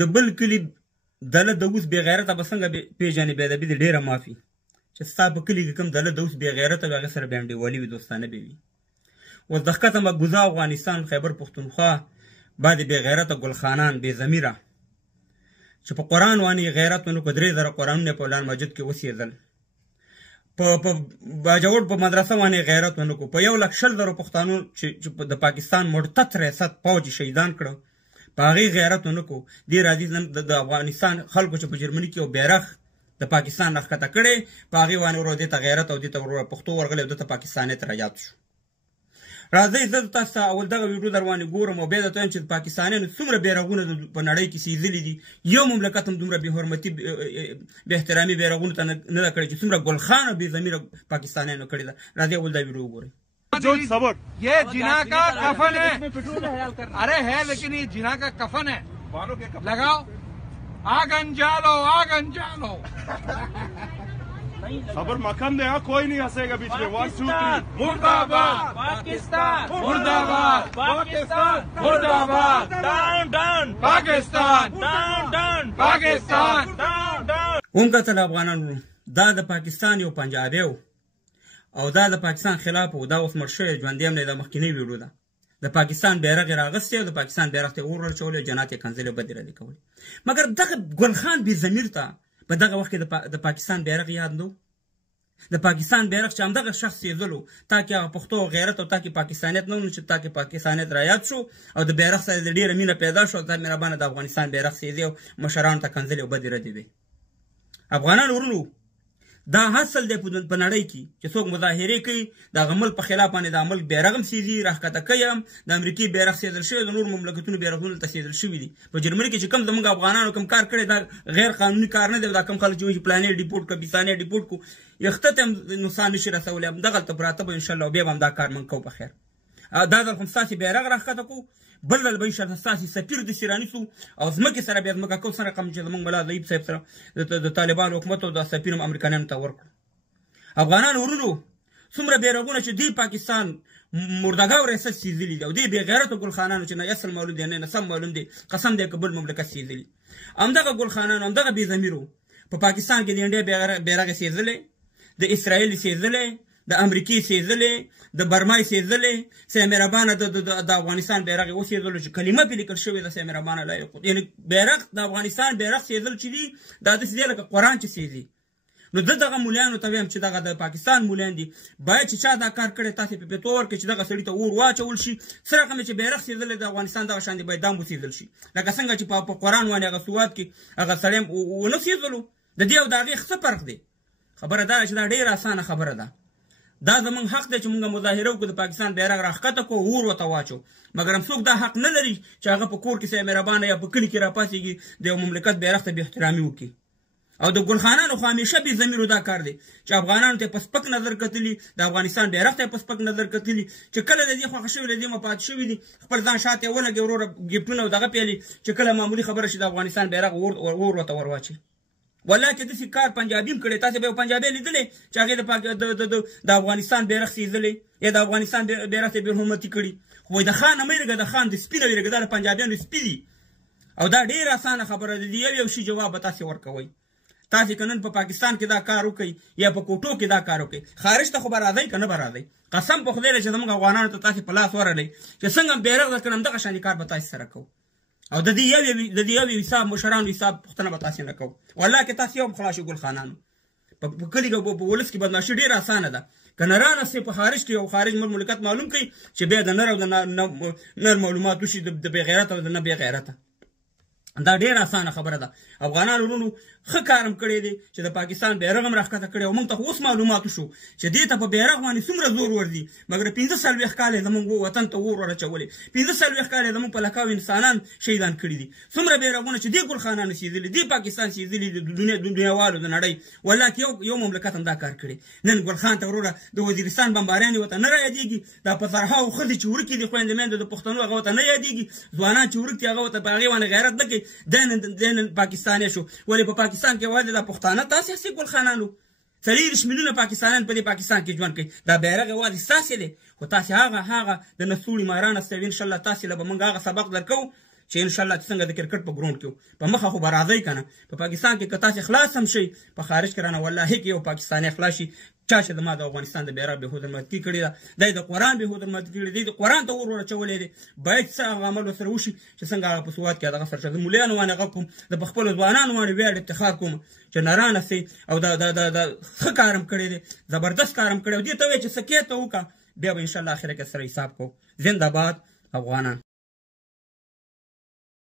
د بل کلي دله د اوس بې غیرته به څنګه پېژنې بې ادبي دې ډېره معافي چې ستا په کلي کې کوم دله د اوس بې غیرته وي هغې سره بیا انډیوالي وي دوستانه به وي. اوس د ښکته مقبوضه افغانستان خیبر پښتونخوا بعد بې غیرته ګلخانان بې ضمیره چې په قرآن باندې غیرت ونه کړو 3000 قرآنونه په قرآن مجید کې وسېدل په باجوړ په مدرسه باندې غیرت ونه کړو په 1,20,000 پښتانو چې د پاکستان مرتد ریاست پوځ شهیدان کړو په هغې غیرت ونه کړو. دې راځي د افغانستان خلکو چې په جرمني کې یو بیرغ د پاکستان راښکته کړی په هغې باندې ورو دې ته غیرت او دې ته ورو پښتو ورغلی او دې ته پاکستانیت راجات شو. راځئ زه تاسو ته اول دغه ویډیو در باندې ګورم او بیا درته وایم چې د پاکستانیانو څومره بیرغونه په نړۍ کې سېزلي دي. یو مملکت هم دومره بې حرمتي بې احترامي بیرغونو ته نه ده کړې چې څومره ګلخان او بې ضمیره پاکستانیانو کړې ده. راځئ اول دا ویډیو وګورئ. ये जिना का कफन है, अरे है लेकिन ये जिना का कफन है, लगाओ आग अंजालो आग अंजालो. खबर मक्खन दे, कोई नहीं हंसेगा बीच में. 1 2 3 मुर्दाबाद पाकिस्तान, मुर्दाबाद पाकिस्तान, मुर्दाबाद down down Pakistan, down down Pakistan, down down. هم کتل افغانانو دا د پاکستان یو پنجابی و او دا د پاکستان خلاف و دا اوس مړ شوی ژوندی هم دی. دا مخکینۍ ویډیو ده. د پاکستان بیرغ یې راغستی او د پاکستان بیرغ ته یې اور ورچولی او جنات یې کنځلې او بدې ردې کولې. مګر دغه ګلخان بې ضمیر ته په دغه وخت کې د پاکستان بیرغ یاد نه و. د پاکستان بیرغ چې همدغه شخص سېزلو تاکې هغه پښتو او غیرت او تاکې پاکستانیت نه و چې تاکې پاکستانیت رایاد شو او د بیرغ سره د ډېره مینه پیدا شو. دا مهربانه د افغانستان بیرغ سېزي او مشرانو ته کنځلې او بدې ردې وې. افغانان ورونو دا حاصل دی په نړۍ کې چې څوک مظاهرې کوي د هغه ملک په خلاف باندې د ملک بیرغ هم سېزي راښکته کوي هم د امریکې بیرغ سېزل شوی د نورو مملکتونو بیرغونه دلته سېزل شوي دي. په جرمني کې چې کوم زموږ افغانانو کوم کار کړی دا غیر قانوني کار نه دی. دا کوم خلک چې وایي پلانې ډیپورټ کړه بیسانې ډیپورټ کړو یخته ته هم نقصان نشي رسولی. همدغلته پراته به انشاءالله بیا به هم دا کار موږ کوو په خیر. دا ځل خو ستاسې بیرغ راښکته کړو بل ځل به انشاءالله ستاسې سفیر داسې رانیسو او ځمکې سره بیا ځمکه کوو څه رقم چې زموږ ملا ضعیف صاحب سره د طالبانو حکومت او د سفیر هم امریکایانو ته ورکړو. افغانان ورونو څومره بیرغونه چې دوی پاکستان مردګاو ریاست سېزلي دي او دوی بې غیرتو ګلخانانو چې نه اصل معلوم دی نه نسب معلوم دی قسم دی که بل مملکت سېزلي همدغه ګلخانانو همدغه بې ضمیرو په پاکستان کې د انډیا بیرغ یې سېزلی د اسرائیل یې سېزلی د امریکې سېزلی د برما یې سېزلی سیه مهربانه د افغانستان بیرغ یې وسېزلو چې کلمه پرې لیکل شوې ده سیه مهربانه لا یقود یعنې بیرغ د افغانستان بیرغ سېزل چې دي دا داسې دی لکه قرآن چې سېزي. نو دغه مولیانو ته وایم چې دغه د پاکستان مولیان دي باید چې چا دا کار کړی تاسې په پېتو ورکړئ چې دغه سړي ته اور واچول شي. څه رقم چې بیرغ سېزلی د افغانستان دغه شان دی باید دا هم وسېزل شي لکه څنګه چې په قرآن باندې هغه سواد کې هغه سړی ونه سېزلو. د دې او د هغې څه فرق دی؟ خبره دا چې دا ډېره اسانه خبره ده. دا زموږ حق دی چې موږ مظاهره وکړو د پاکستان بیرغ راښکته کړو اور ورته واچو. مګر هم څوک دا حق نه لري چې هغه په کور کې سیه مهربانه یا په کلي کې راپاڅېږي د یو مملکت بیرغ ته بې احترامي وکړي. او د ګلخانانو خو همیشه بې ضمیرو دا کار دی چې افغانانو ته یې په سپک نظر کتلي د افغانستان بیرغ ته یې په سپک نظر کتلي چې کله د دې خوښه شوي د دې مفاد شوي دي خپل ځان شاته یې ولګي وروره ګفټونه او دغه پیلي چې کله معمولي خبره شي د افغانستان بیرغ اور ورته ورواچي. والله چې داسې کار پنجابي هم کړی تاسې به یو پنجابی لیدلی چې هغې د افغانستان بیرغ سېزلی یا د افغانستان بیرغ ته یې بې حرمتي کړي. خو وایي د خان نه مه وېرېږه د خان د سپي نه وېرېږه دا د پنجابیانو سپي دي او دا ډېره اسانه خبره ده. د یو شي جواب به تاسې ورکوئ. تاسې که نن په پاکستان کې دا کار وکئ یا په کوټو کې دا کار وکئ خارج ته خو به راځئ که نه به راځئ. قسم په خدای دی چې زموږ افغانانو ته تاسې په لاس ورغلی چې څنګه بیرغ درکړم دغه شانې کار به تاسې سره کوو او د دې یو حساب مشرانو حساب پوښتنه به تاسې نه کوو. والله که تاسې یو هم خلاص شو ګلخانانو په کلي کې په ولس کې بدماشي ډېره اسانه ده. که نه رانسئ په خارج کې یو خارج مملکت معلوم کړئ چې بیا د نر او د نر معلومات وشي د بې غیرته او د نه بې غیرته. دا ډېره اسانه خبره ده. افغانان ورونو ښه کار هم کړی دی چې د پاکستان بیرغ هم راښکته کړی او موږ ته خو اوس معلومات وشو چې دې ته په بیرغ باندې څومره زور ورځي. مګر 45 کاله یې زموږ وطن ته اور ورچولی 45 کاله یې زموږ په لکاو انسانان شهیدان کړي دي. څومره بیرغونه چې دې ګلخانانو سېزلي دې پاکستان سېزلي د دنیاوالو د نړۍ. والله که یو مملکت هم دا کار کړی نن ګلخان ته وروره د وزیرستان بمباریانې ورته نه رایادېږي. دا په زرهاو ښځې چې ورکې دي خویندې میندې د پښتنو هغه ورته نه یادېږي. ځوانان چې ورک دي هغه ورته په هغې باندې غیرت نه کوي. دی نن پاکستانی شو. ولې په پاکستان کې یوازې دا پښتانه تاسې هسې ګلخانانو 40 میلیونه پاکستانیان په دې پاکستان کې ژوند کوي. دا بیرغ یوازې ستاسې دی خو تاسې هغه د نسوړي ماران استوي انشاءالله تاسې له به موږ هغه سبق درکوو چې ان شاء الله څنګه د کرکټ په ګراوند کې په مخه خو به راځئ که نه په پاکستان کې که تاسې خلاص هم شئ په خارج کې رانه والله کې یو پاکستانی خلاص شي چا چې زما د افغانستان د بیرغ بېهودرمتګي کړې ده دی د قرآن بېهودرمتګي کړې دی د قرآن ته ور اچولی دی باید څه هغه عمل ورسره وشي چې څنګه هغه په سوات کې دغه سره د ملیانو باندې غږ کوم د په خپلو ځوانانو باندې ویاړ افتخار کوم چې نرانه سي او د ښه کار هم کړی دی زبردست کار هم کړی او دې ته وایي چې څه کې ته وکړه بیا به انشاءالله اخره کې سره حساب کوو زنده باد افغانان